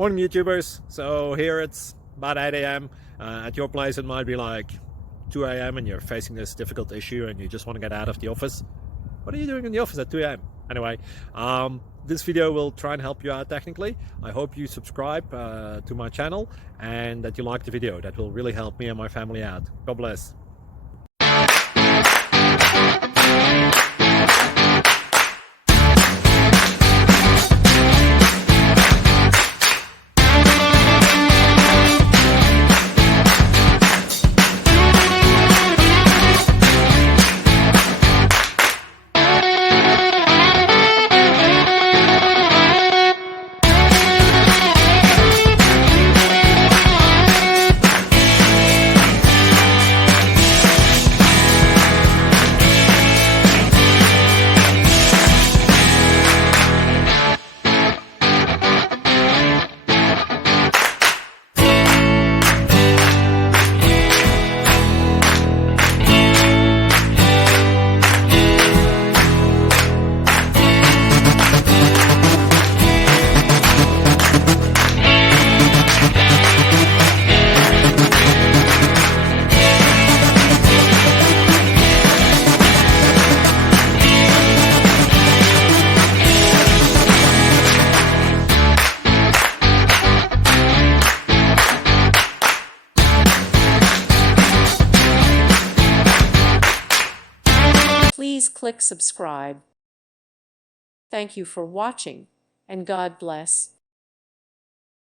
Morning YouTubers. So here it's about 8 a.m. At your place it might be like 2 a.m. and you're facing this difficult issue and you just want to get out of the office. What are you doing in the office at 2 a.m.? Anyway, this video will try and help you out technically. I hope you subscribe to my channel and that you like the video. That will really help me and my family out. God bless. Please click subscribe. Thank you for watching, and God bless.